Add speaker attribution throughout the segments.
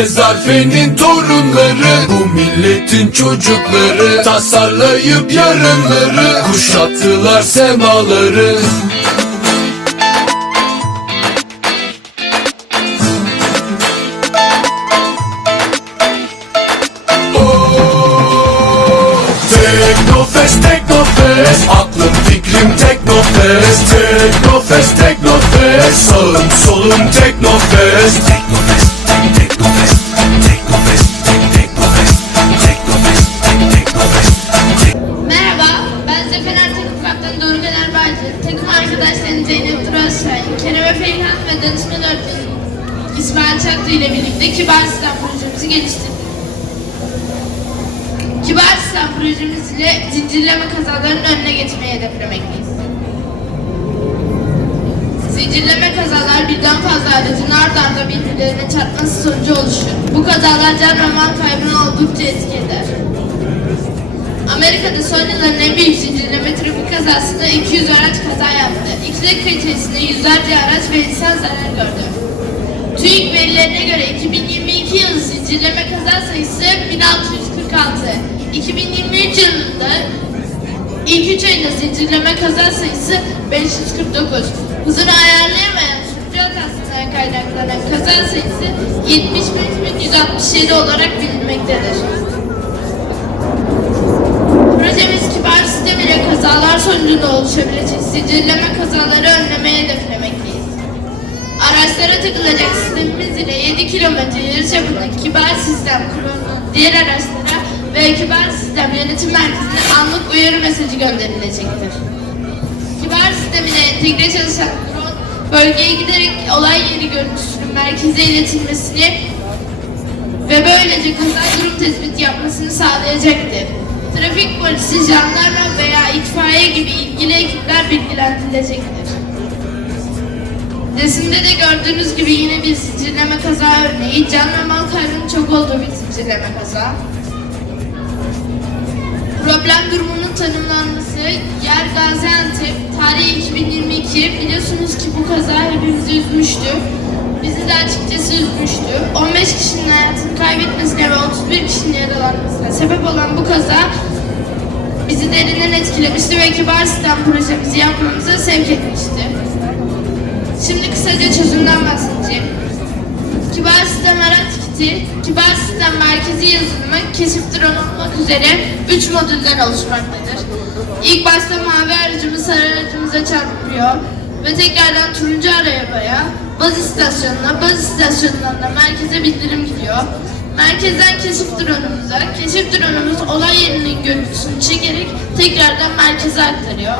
Speaker 1: Ezarfe'nin torunları Bu milletin çocukları Tasarlayıp yarınları Kuşattılar semaları. Teknofest, Teknofest Aklım fikrim Teknofest. Teknofest, Teknofest Sağım solum Teknofest. Teknofest,
Speaker 2: arkadaşlarım Zeynep Durasay, Kerem Efe İlhan ve danışman öğretmenim İsmail Çaklı ile birlikte Kibar Sistem projemizi geliştirdik. Kibar Sistem projemiz ile zincirleme kazalarının önüne geçmeyi hedeflemekteyiz. Zincirleme kazalar birden fazla aletin ard arda birbirlerine çarpması sonucu oluşur. Bu kazalar can ve mal kaybına oldukça etki eder. Amerika'da son yılların en büyük zincirleme trafik kazasında 200 araç kaza yaptı. İki dakika içerisinde yüzlerce araç ve insan zarar gördü. TÜİK verilerine göre 2022 yılı zincirleme kaza sayısı 1646. 2023 yılında ilk 3 ayında zincirleme kaza sayısı 549. Hızını ayarlayamayan sürücü hatasından kaynaklanan kaza sayısı 75.167 olarak bilinmektedir. Kazalar sonucunda oluşabilecek zincirleme kazaları önlemeye hedeflemekteyiz. Araçlara takılacak sistemimiz ile 7 kilometre yarı çapında kibar sistem kurulunan diğer araçlara ve kibar sistem yönetim merkezine anlık uyarı mesajı gönderilecektir. Kibar sistemine entegre çalışan drone bölgeye giderek olay yeri görüntüsünün merkeze iletilmesini ve böylece kaza durum tespiti yapmasını sağlayacaktır. Trafik polisi, jandarma veya itfaiye gibi ilgili ekipler bilgilendirilecektir. Resimde de gördüğünüz gibi yine bir zincirleme kaza örneği, can ve mal kaybının çok olduğu bir zincirleme kaza. Problem durumunun tanımlanması, yer Gaziantep, tarihi 2022, biliyorsunuz ki bu kaza hepimizi üzmüştü. Bizi de açıkçası üzmüştü. 15 kişinin hayatını kaybetmesine ve 31 kişinin yaralanmasına sebep olan bu kaza bizi derinden etkilemişti ve kibar sistem projemizi yapmamıza sevk etmişti. Şimdi kısaca çözümden bahsedeceğim. Kibar sistem araç kiti, kibar sistem merkezi yazılımı, keşif drone olmak üzere 3 modülden oluşmaktadır. İlk başta mavi aracımız sarı aracımıza çarpıyor ve tekrardan turuncu arabaya, baz istasyonuna, baz istasyonundan da merkeze bildirim gidiyor. Merkezden keşif drone'umuza, keşif drone'umuz olay yerinin görüntüsünü çekerek tekrardan merkeze aktarıyor.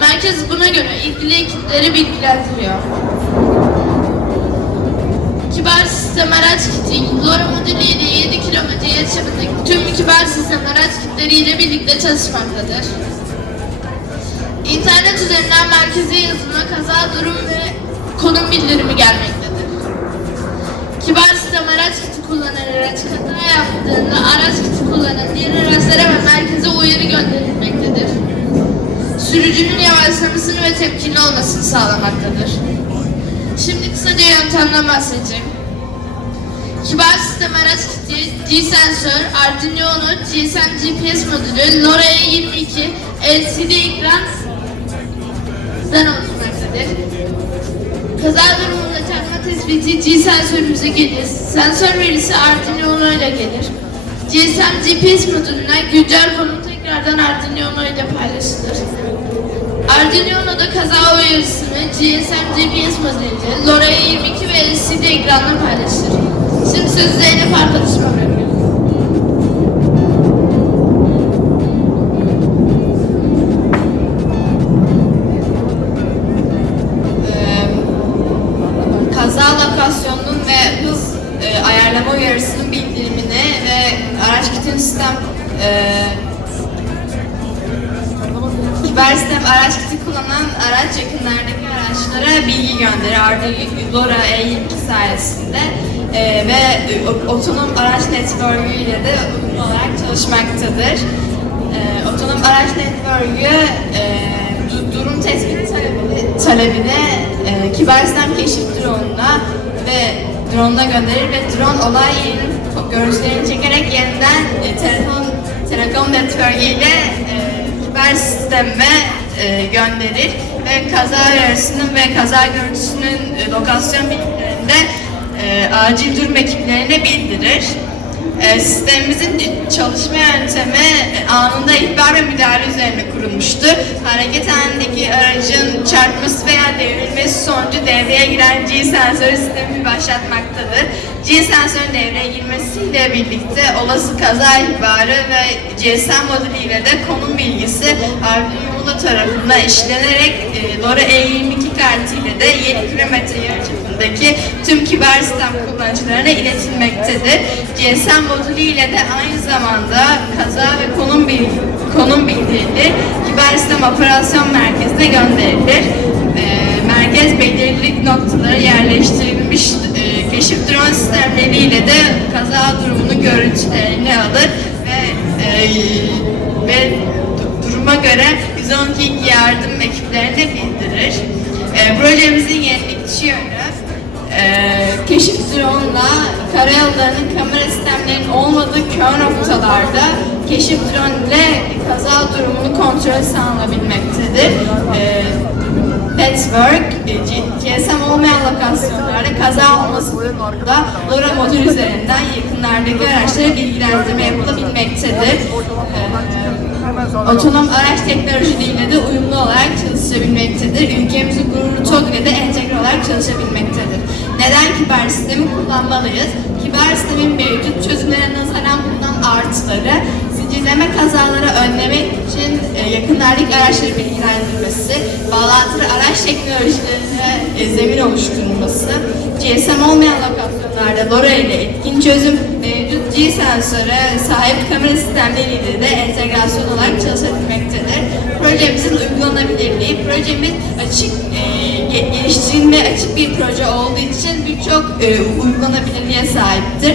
Speaker 2: Merkez buna göre ilgili ekipleri bilgilendiriyor. Kibar sistem araç kiti, LoRa modülüyle 7 kilometre yaşamındaki tüm kibar sistem araç kitleriyle birlikte çalışmaktadır. İnternet üzerinden merkezi yazılıma kaza durum ve konum bildirimi gelmektedir. Kibar sistem araç kiti kullanan araç kaza yaptığında araç kiti kullanan diğer araçlara ve merkeze uyarı gönderilmektedir. Sürücünün yavaşlamasını ve temkinli olmasını sağlamaktadır. Şimdi kısaca yöntemden bahsedeceğim. Kibar sistem araç kiti, G-sensör, Arduino GSM GPS modülü, LoRa E22, LCD ekran dan oluşmaktadır. Kaza durumunda çarpma tespiti G-sensörümüze gelir. Sensör verisi Arduino ile gelir. GSM GPS modülüne güncel konum tekrardan Arduino ile paylaşılır. Arduino Uno'da kaza uyarısını GSM GPS modeliyle LoRa 22 ve LCD ekranla paylaşır. Şimdi sözü Zeynep arkadaşıma bırakıyorum.
Speaker 3: Sistem araç kiti kullanan araç yakınlardaki araçlara bilgi gönderir. Arduino LoRa E22 sayesinde e, ve otonom araç network'ü ile de uyumlu olarak çalışmaktadır. E, otonom araç network'ü e, du- durum tespiti talebini, talebine e, kiber sistem keşif drone'una ve drone'una gönderir ve drone olay yerinin görüntülerini çekerek yeniden e, telefon telekom network ile e, kiber sisteme e, gönderir ve kaza arasının ve kaza görüntüsünün e, lokasyon bilgilerinde e, acil durum ekiplerine bildirir. E, sistemimizin çalışma yöntemi e, anında ihbar ve müdahale üzerine kurulmuştur. Hareket halindeki aracın çarpması veya devrilmesi sonucu devreye giren G sensörü sistemi başlatmaktadır. G sensörün devreye girmesiyle birlikte olası kaza ihbarı ve GSM modülüyle de konum bilgisi Arduino tarafından işlenerek e, LoRa E22 kartıyla de 7 kilometre yarıçapındaki tüm kiber sistem kullanıcılarına iletilmektedir. GSM modülü ile de aynı zamanda kaza ve konum bilgi, konum bildirimleri kiber sistem operasyon merkezine gönderilir. E, merkez belirli noktalara yerleştirilmiş e, keşif drone sistemleriyle de kaza durumunun görüntülerini alır ve e, ve du- duruma göre 112 ilk yardım ekiplerine bildirir. E, projemizin yenilikçi yönü keşif drone'la karayollarının kamera sistemlerinin olmadığı kör noktalarda keşif drone ile kaza durumunu kontrol sağlanabilmektedir. E, Network, e, G- GSM olmayan lokasyonlarda kaza olması durumunda LoRa modül üzerinden yakınlardaki araçlara bilgilendirme yapılabilmektedir. Ee, otonom araç teknolojileriyle de uyumlu olarak çalışabilmektedir. Ülkemizin gururu TOG ile de entegre olarak çalışabilmektedir. Neden kiber sistemi kullanmalıyız? Kiber sistemin mevcut çözümlere nazaran bulunan artıları, zincirleme kazaları önlemek için e, yakınlardaki araçları bilgilendirmesi, bağlantılı araç teknolojilerine e, zemin oluşturulması, GSM olmayan lokasyonlarda LoRa ile etkin çözüm, mevcut G sensöre sahip kamera sistemleriyle de entegrasyon olarak çalışabilmektedir. Projemizin uygulanabilirliği, projemiz açık, e, ge- geliştirilme açık bir proje olduğu için birçok e, uygulanabilirliğe sahiptir.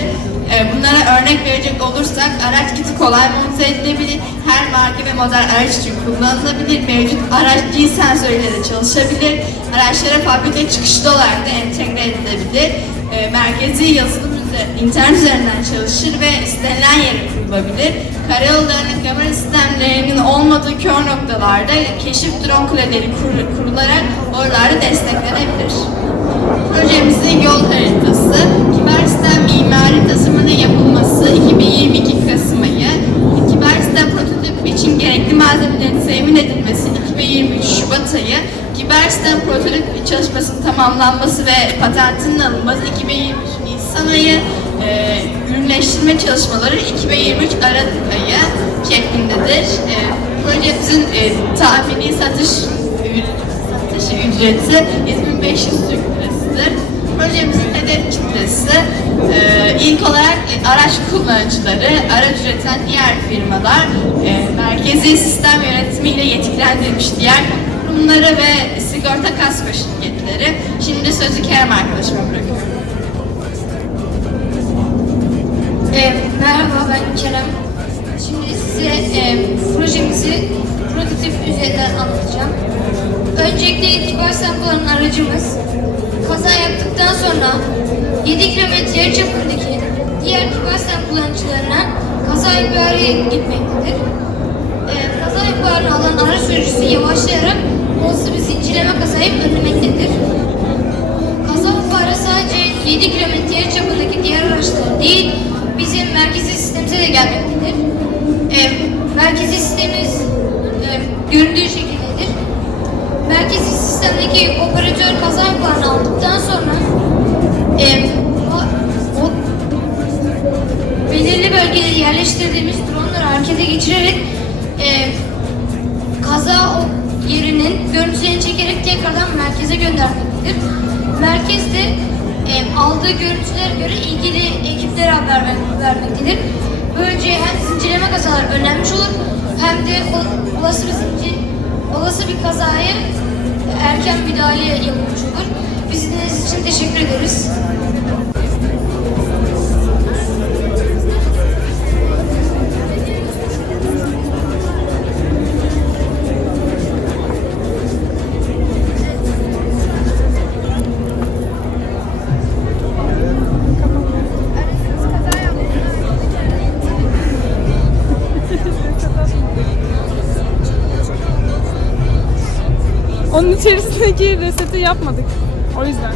Speaker 3: E, Bunlara örnek verecek olursak araç kiti kolay monte edilebilir, her marka ve model araç için kullanılabilir, mevcut araç G sensörüyle de çalışabilir, araçlara fabrika çıkışlı olarak da entegre edilebilir, E, merkezi yazılım internet üzerinden çalışır ve istenilen yere kurulabilir, karayollarının kamera sistemlerinin olmadığı kör noktalarda keşif drone kuleleri kur- kurularak oralarda desteklenebilir. Projemizin yol haritası, kiber sistem mimari tasarımının yapılması 2022 Kasım ayı, kiber sistem prototip için gerekli malzemelerin temin edilmesi 2023 Şubat ayı, kiber sistem prototip çalışmasının tamamlanması ve patentinin alınması 2023 Nisan ayı, e, ürünleştirme çalışmaları 2023 Aralık ayı şeklindedir. E, projemizin e, tahmini satış satış ücreti 7500 Türk lirasıdır. Projemizin hedef kitlesi e, ilk olarak e, araç kullanıcıları, araç üreten diğer firmalar, e, merkezi sistem yönetimiyle yetkilendirilmiş diğer kurumları ve sigorta kasko şirketleri. Şimdi sözü Kerem arkadaşıma bırakıyorum.
Speaker 4: E, merhaba ben Kerem. Şimdi size e, projemizi prototip üzerinden anlatacağım. Öncelikle kibar sampların aracımız kaza yaptıktan sonra 7 kilometre çapındaki diğer kibar samp kullanıcılarına kaza ihbarı gitmektedir. E, kaza ihbarını alan araç sürücüsü yavaşlayarak olası bir zincirleme kazayı önlemektedir. Kaza ihbarı sadece 7 kilometre çapındaki diğer araçlara değil, bizim merkezi sistemimize de gelmektedir. E, merkezi sistemimiz e, göründüğü şekildedir. Merkezi sistemdeki operatör kaza ihbarını aldıktan sonra e, o, o belirli bölgelere yerleştirdiğimiz dronları harekete geçirerek e, kaza yerinin görüntülerini çekerek tekrardan merkeze göndermektedir. Merkezde e, aldığı görüntülere göre ilgili ekiplere haber ver- vermektedir. Böylece hem zincirleme kazalar önlenmiş olur hem de olası bir zincir, olası bir kazaya erken müdahale yapılmış olur. Biz için teşekkür ederiz.
Speaker 5: Onun içerisindeki reseti yapmadık. O yüzden.